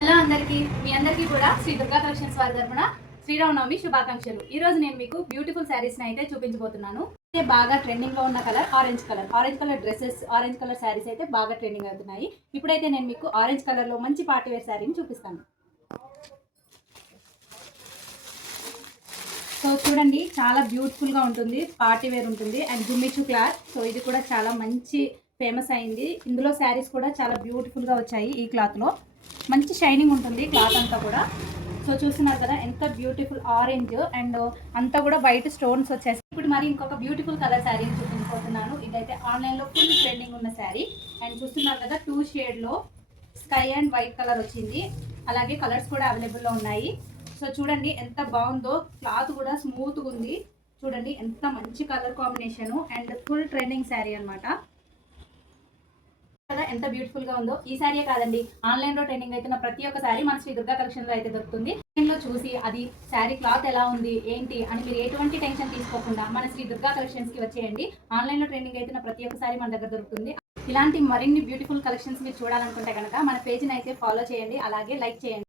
Hello అందరికీ మీ అందరికీ కూడా శ్రీ దుర్గా కలెక్షన్స్ వారి తరపున శ్రీరామనవమి శుభాకాంక్షలు. ఈ రోజు నేను మీకు బ్యూటిఫుల్ శారీస్ అయితే చూపించబోతున్నాను. అయితే బాగా ట్రెండింగ్ లో ఉన్న colour orange colour dresses, orange colour saris అయితే బాగా ట్రెండింగ్ అవుతున్నాయి. ఇప్పుడైతే నేను మీకు ఆరెంజ్ కలర్ లో మంచి పార్టీ వేర్ శారీని చూపిస్తాను. సో చూడండి, చాలా బ్యూటిఫుల్ గా ఉంటుంది, పార్టీ వేర్ ఉంటుంది అండ్ జుమ్మిచు క్లాత్. సో ఇది కూడా చాలా మంచి ఫేమస్ అయింది. ఇందులో శారీస్ కూడా చాలా బ్యూటిఫుల్ గా వచ్చాయి. ఈ క్లాత్ లో మంచి షైనింగ్ ఉంటుంది క్లాత్ అంతా కూడా. సో చూస్తున్నారు కదా ఎంత బ్యూటిఫుల్ ఆరెంజ్ అండ్ అంతా కూడా వైట్ స్టోన్స్ వచ్చేసి. ఇప్పుడు మరి ఇంకొక బ్యూటిఫుల్ కలర్ శారీ చూపించబోతున్నాను. ఇదైతే ఆన్లైన్ లో ఫుల్ ట్రెండింగ్ ఉన్న శారీ అండ్ చూస్తున్నారు కదా 2 షేడ్ లో స్కై అండ్ వైట్ కలర్ వచ్చింది. అలాగే కలర్స్ కూడా అవైలబుల్లో ఉన్నాయి. సో చూడండి ఎంత బాగుందో, క్లాత్ కూడా స్మూత్గా ఉంది. చూడండి ఎంత మంచి colour combination and full trending sari అనమాట కదా. ఎంత బ్యూటిఫుల్ గా ఉందో. ఈ శారీ కాదండి, ఆన్లైన్ లో ట్రెండింగ్ అవుతున్న ప్రతి ఒక్క శారీ మన శ్రీ దుర్గా కలెక్షన్ లో అయితే దొరుకుతుంది. ఆన్లైన్ లో చూసి అది శారీ క్లాత్ ఎలా ఉంది ఏంటి అని మీరు ఎటువంటి టెన్షన్ తీసుకోకుండా మన శ్రీ దుర్గా కలెక్షన్స్ కి వచ్చేయండి. ఆన్లైన్ లో ట్రెండింగ్ అవుతున్న ప్రతి ఒక్క శారీ మన దగ్గర దొరుకుతుంది. ఇలాంటి మరిన్ని బ్యూటిఫుల్ కలెక్షన్స్ మీరు చూడాలనుకుంటే కనుక మన పేజ్ని అయితే ఫాలో చేయండి, అలాగే లైక్ చేయండి.